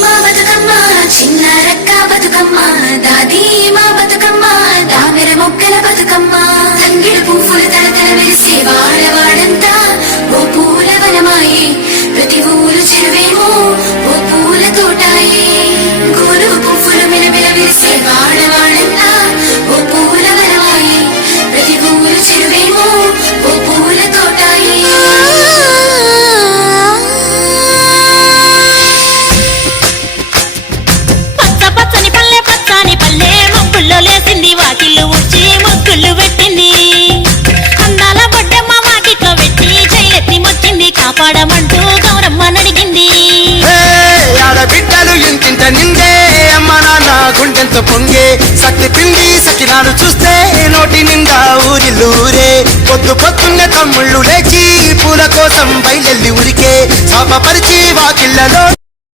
మా బతుకమ్మ చిన్నారక్క బతుకమ్మ దాది మా బతుకమ్మ దామెర మొక్కల బతుకమ్మ తంగిడు పువ్వులు తలతల మెరిసే వాడవాడంతా ఓ పూల వనమాయే ప్రతి ఊరు చెరువేమో ఓ పూల తోటాయే గోరు పువ్వులు మెలమెల మెరిసే వాడవాడంతా ఓ పూల వనమాయే ప్రతి ఊరు చెరువేమో ఓ పూల తోటాయే లేసింది వాకిళ్ళు ఊడ్చి ముగ్గులు పెట్టింది అందాల బొడ్డమ్మ వాకిట్లో పెట్టి చెయ్యెత్తి మొచ్చింది కాపాడమంటూ గౌరమ్మ నడిగింది ఆడబిడ్డలు ఇంతింత నిందే అమ్మ నాన్న గుండెంత పొంగే సత్తి పిండి సకినాలు చూస్తే నోటి నిండా ఊరిల్లూరే పొద్దు పొద్దున్న తమ్ముళ్ళు లేచి పూల కోసం బయలెల్లి ఉరికే శాపపరిచి వాకిళ్లలో